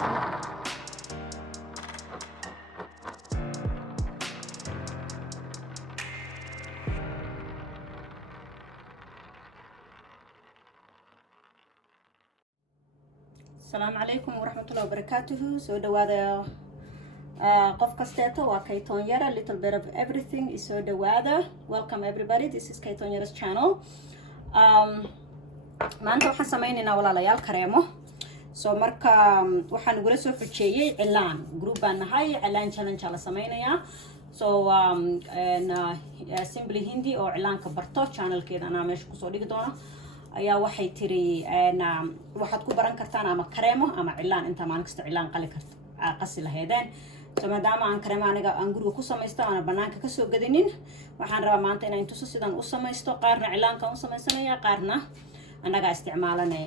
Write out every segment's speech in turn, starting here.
السلام عليكم ورحمة الله وبركاته. So dhawaada qof kasteeto waa Kayton Yara, little bit of everything is so dhawaada. Welcome everybody, this is Kayton Yara's channel. maanta waxaan sameynaynaa walaalayaal kareemo. So marka waxaan gula soo fijeeyay cilaan group baan nahay, cilaan challenge la sameynayaa. So simply hindi oo cilaanka barto channelkeeda anaa meesha kusoo dhigi doona ayaa waxay tiri waxaad ku baran kartaan ama kareemo ama cilaan inta maalin kasta cilaan qasi lahaydeen. So maadaama aan kareemo aniga aan guriga ku samaysto aan banaanka ka soo gadinin, waxaan rabaa maanta inaan tuso sidaan u samaysto. qaarna cilaanka u samaysanaya, qaarna anaga isticmaalanay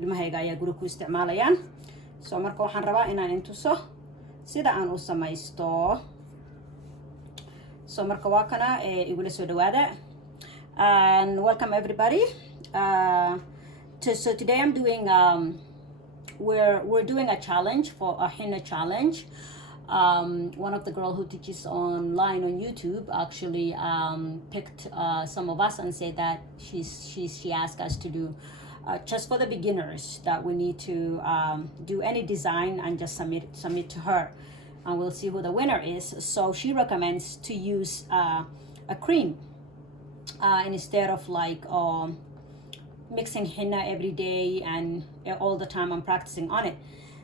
ilmahayga ayaa guriga ku isticmaalayaan. So marka waxaan rabaa inaan tuso sida aan u samaysto. So marka waa kana igula soo dhawaada. And welcome everybody. So today I'm doing we're doing a challenge, for a henna challenge. One of the girl who teaches online on YouTube actually picked some of us and said that she asked us to do just for the beginners, that we need to do any design and just submit to her, and we'll see who the winner is. So she recommends to use a cream instead of like mixing henna every day and all the time I'm practicing on it.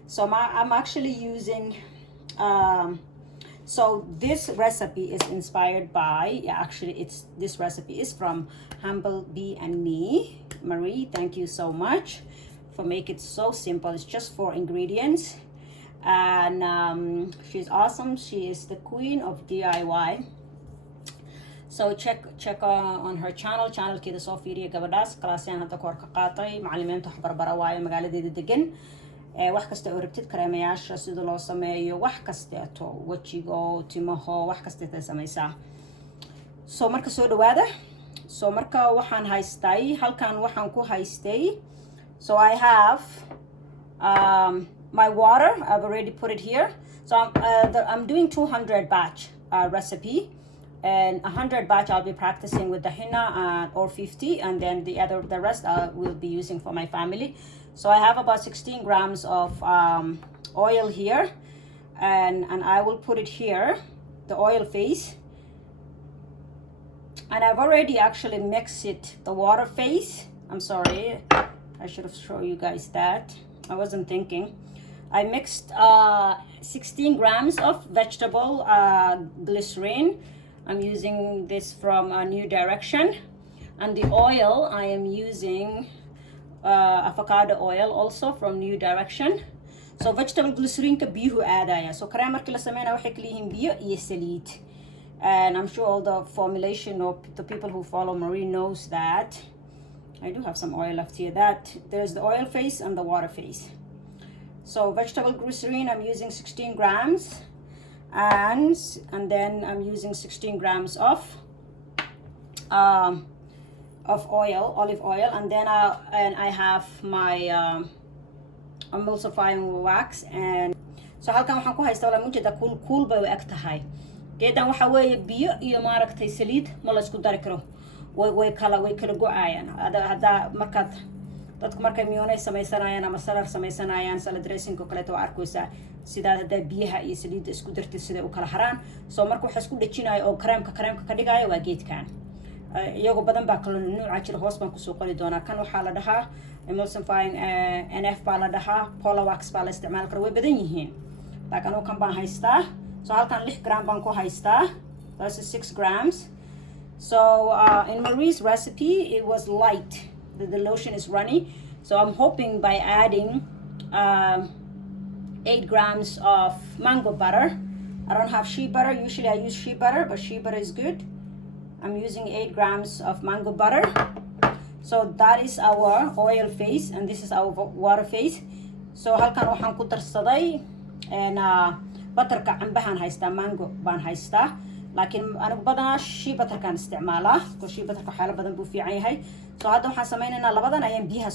So I'm actually using so this recipe is inspired by, this recipe is from Humble Bee and Me. Marie, thank you so much for making it so simple. It's just 4 ingredients, and she's awesome. She is the queen of DIY. So check on her channel keeda soo fiiriya gabadhaas qalaasyan hadda koor ka qaatay macallimiinta wax barbara waayo magaaladeeda degan. Wax kasta oo rabtid kareemayaasha sida loo sameeyo, wax kasteeto wajigo timaho wax kasteeta samaysaa. So marka soo dhawaada. So marka waxaan haystay halkan waxaan ku haystay. So I have my water. I've already put it here. So I'm doing 200 batch recipe. And 100 batch I'll be practicing with the henna, or 50, and then the rest I will be using for my family. So I have about 16 grams of oil here, and I will put it here, the oil phase. And I've already actually mixed it, the water phase. I'm sorry, I should have shown you guys that. I wasn't thinking. I mixed 16 grams of vegetable glycerin. I'm using this from New Direction, and the oil I am using avocado oil also from New Direction. So vegetable glycerin ka biyuhu aadaya. So kareem markii la sameeyna waxay kala yihiin biyo iyo saliid. And I'm sure all the formulation of the people who follow Marie knows that. I do have some oil left here. That there's the oil phase and the water phase. So vegetable glycerin I'm using 16 grams. And then I'm using 16 grams of oil, olive oil, and then I have my emulsifying wax. And so halkan waxaan ku haystaa wala mujada cool bay u eg tahay. Geedan waxa weeye biyo iyo maaragtay saliid ma la isku dari karo. way kala go'ayaan. Hada markaad dadku markay mayonnaise samaysanayaan ama salad samaysanayaan, salad dressing ko kale waa arkaysaa sida hada biyaha iyo saliidda isku dartay sida u kala haraan. So marka waxa isku dhajinayo oo kareemka ka dhigayo waa geedkan. Iyagu badan baa kala nooca jira, hoos baan ku soo qori doonaa. Kan waxa la dhahaa emulsifying NF baa la dhahaa, Polar Wax baa la isticmaal karaa, way badan yihiin. Laakiin oo kan baan haystaa. So halkan 6 gram baan ku haystaa. That's 6 grams. So in Marie's recipe it was light. The lotion is runny. So I'm hoping by adding 8 grams of mango butter. I don't have shea butter. Usually I use shea butter, but shea butter is good. I'm using 8 grams of mango butter. So that is our oil phase, and this is our water phase. So halkan waxaan ku darsaday butterka cambahan haystaa, mango baan haystaa. laakiin anigu badanaa shea butterkaan isticmaalaa. Shea butterka waxyaalo badan buu fiican yahay. So hadda waxaan sameynaynaa labadan ayaan biyaha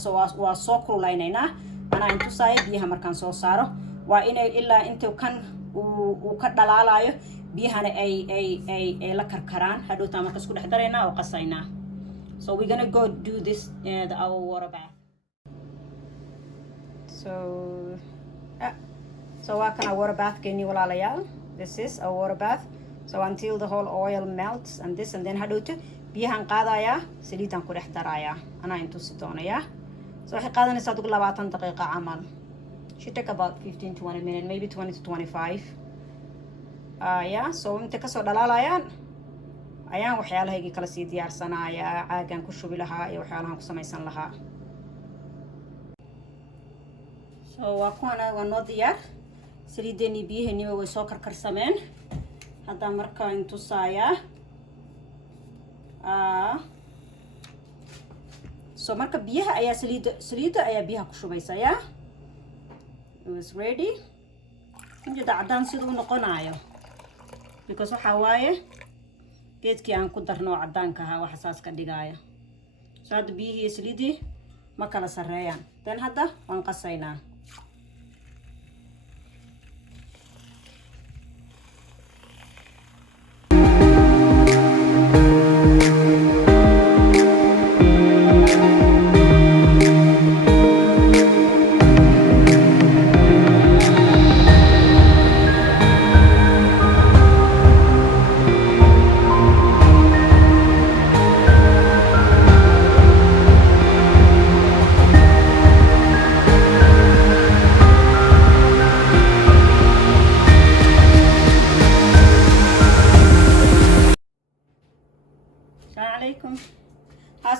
soo kululeynaynaa. Anaa intusaaya biyaha markaan soo saaro. وإن إلا أنت وكان وكذا لا بيهنا أي لا كركران هادو تامر كسكو حضرنا وقصينا. So we're gonna go do this our water bath. So I can water bath keni wala layal. This is a water bath. So until the whole oil melts and this and then haduto biyahan qaadaya saliidan ku dhex daraya ana intu sidonaya. So waxay qaadanaysaa dug 20 daqiiqo camal. Should take about 15 to 20 minutes, maybe 20 to 25. Yeah, so inta kasoo dhalaalayaan ayaan waxyaalahaygii kala sii diyaarsanaya, caagan ku shubi lahaa iyo waxyaalahan ku samaysan lahaa. So waa kuwana waa noo diyaar. Saliidani biyaheeni way soo karkarsameen. Hadda marka intu saaya so marka biyaha ayaa saliida ayaa biyaha ku shubaysa ya. It was ready. Inta cadaan sidoo noqonayo because waxa waaye geedkii aan ku darno cadaanka ah waxa saas ka dhigaya. So hadda biyihii saliidii ma kala sareeyaan. Then hadda waan qasaynaa.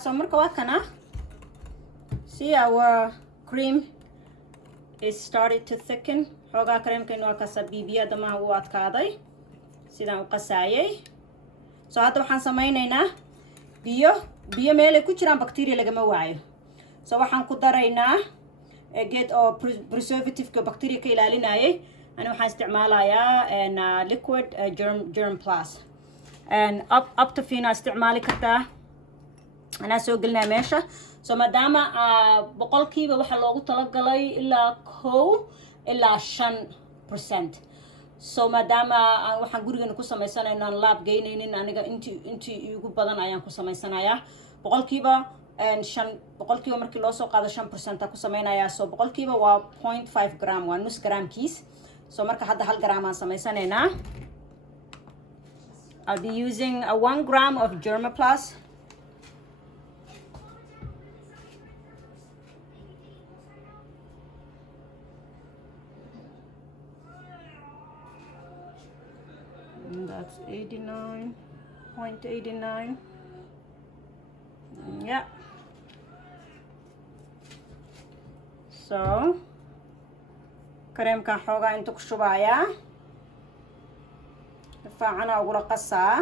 So marka waa kana. See our cream is started to thicken. Xogaa creamkeenu waa kasa bibiya damaha uu adkaaday sidaan u qasaayay. So hadda waxaan samaynaynaa biyo meel ay ku jiraan bacteria lagama waayo. So waxaan ku daraynaa geed oo preservative ka bacteria ka ilaalinayay. Ani waxaan isticmaalayaa liquid germ plus and up to fina isticmaali kartaa. أنا سوق لنا ماشة. So مدام بقولكيبه waxa loogu talagalay ilaa 5% So مدام waxaan gurigeena ku sameysanaynaa lab geynaynin aniga intii ugu badan ayaan ku sameysanayaa boqolkiiba 5% markii loo soo qaado 5% ku sameynaya. So boqolkiiba waa 0.5 gram waa nus gram kiis. So marka hadda 1 gram aan sameysanaynaa. I'll be using 1 gram of Germaplast. And that's 89.89. Yeah. So kareemka xoogaa inta ku shubaya faacana ugu qasaa.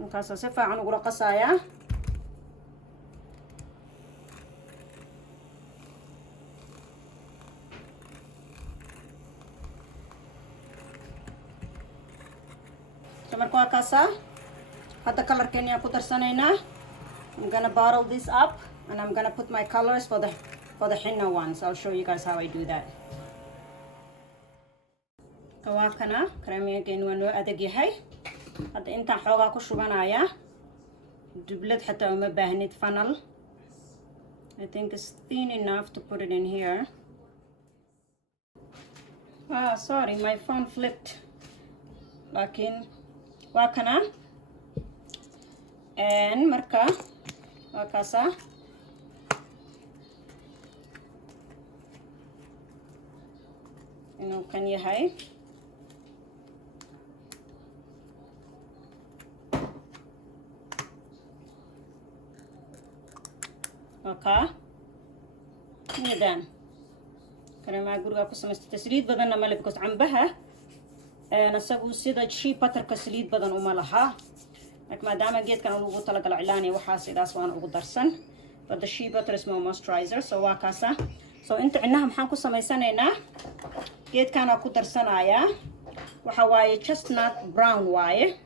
markaas si fiican ugu qasaaya. marka kaasa hadda colorkeena ku darsanayna. I'm gonna bottle this up and I'm gonna put my colors for the henna ones. I'll show you guys how I do that. Kawaakana kareemkeena waa noo adag yahay. Hadda inta xoogaa ku shubanaya dublad xataa uma baahnid funnel. I think it's thin enough to put it in here. Sorry, my phone flipped. Lakin waa kana and marka waa kaasa inuu kan yahay. Okay. Nidan kareemaha guriga ku samaystay saliid badanna ma leh because cambaha nasagu sida shea butter ka saliid badan uma laha. Marka maadaama geedkan ugu talagalay cilaani waxa sidaas waan ugu darsan. But the shea butter is more moisturizer. So waa kaasa. So inta cinaha maxaan ku samaysanaynaa geedkan aan ku darsanaya waxa waaye chestnut brown waaye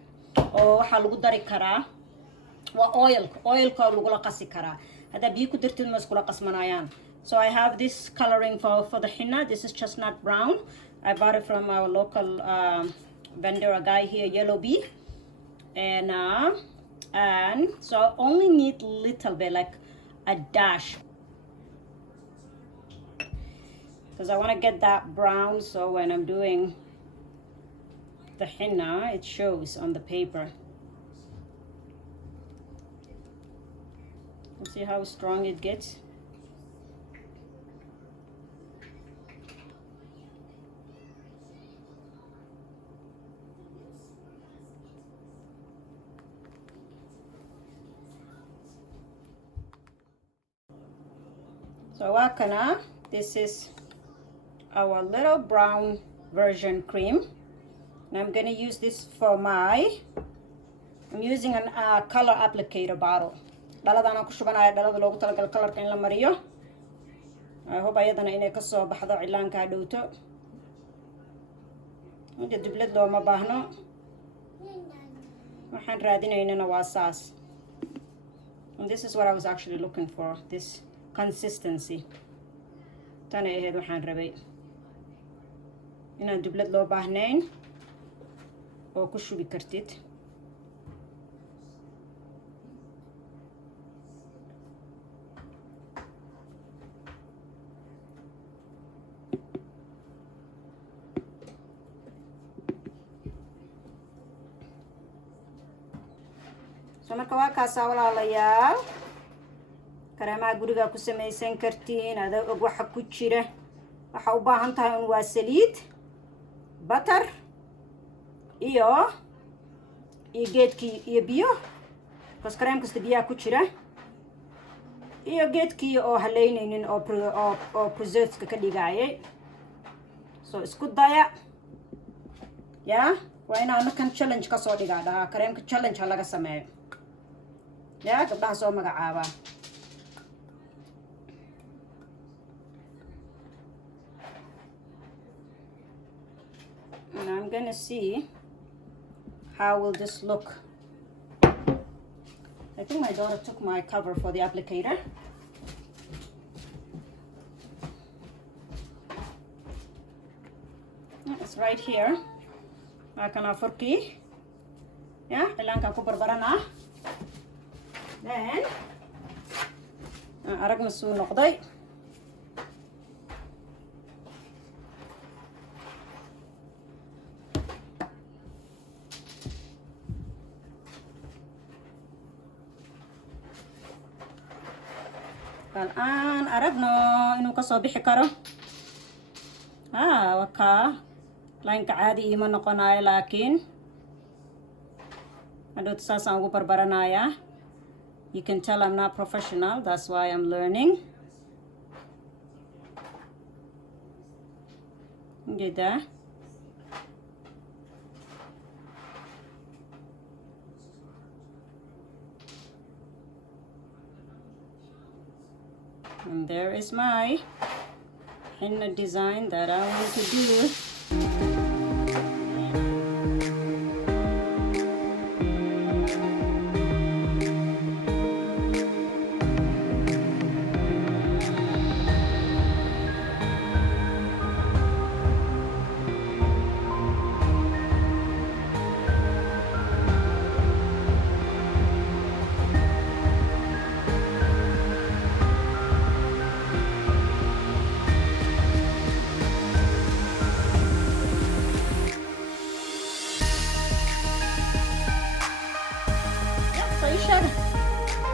oo waxa lagu dari karaa oil ka lagula qasi karaa hada biyo ku dartid ma iskula qasmanayaan. So I have this coloring for the henna. This is chestnut brown. I bought it from our local vendor, a guy here, Yellow Bee. And so I only need little bit, like a dash, because I want to get that brown, so when I'm doing the henna it shows on the paper. You see how strong it gets. So wakana, this is our little brown version cream, and I'm going to use this for I'm using an color applicator bottle. Dhaladana ku shubanaya dhalada loogu talagal colorka in la mariyo. I hope ayadana inay ka soo baxdo cilaanka dhowto. Inta dublad looma baahno. Waxaan raadinaynana waa saas. And this is what I was actually looking for, this consistency. Tana ahayd waxaan rabay inaan dublad loo baahnayn oo ku shubi kartid. So marka waa kaasaa walaalayaal, kareemaha guriga ku samaysan kartiin adoo og waxa ku jira. Waxa u baahan tahay un waa saliid, butter iyo geedkii iyo biyo, because kareem kasta biyaha ku jira, iyo geedkii oo haleynaynin oo preservedka ka dhigayay. So isku daya ya, waa inaan markan challenge ka soo dhigaa dhahaa kareemka challenge ha laga sameeyo ya, gabdhaha soo magacaaba. And I'm gonna see how will this look. I think my daughter took my cover for the applicator. It's right here. Makana furki. Yeah, ilanka ku barbarana. Then aragna soo noqday. Aan aragno inuu ka soo bixi karo. Waka laynka caadi ima noqonayo, laakiin hadhow saasaan ugu barbaranaya. You can tell I'm not professional, that's why I'm learning. Get that? And there is my henna design that I want to do.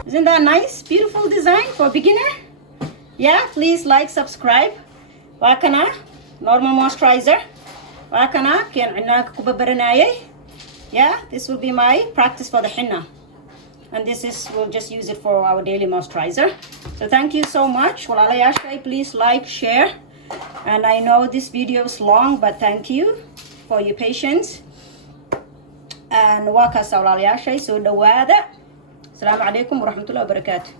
Isn't that nice? Beautiful design for a beginner. Yeah, please like, subscribe. Wakana, normal moisturizer. Wakana, kian inaka kubabaranayay. Yeah, this will be my practice for the henna. And this is, we'll just use it for our daily moisturizer. So thank you so much. Walalayashay, please like, share. And I know this video is long, but thank you for your patience. And waka sa walalayashay, so dawada. Assalamu alaikum wa rahmatullahi wa barakatuh.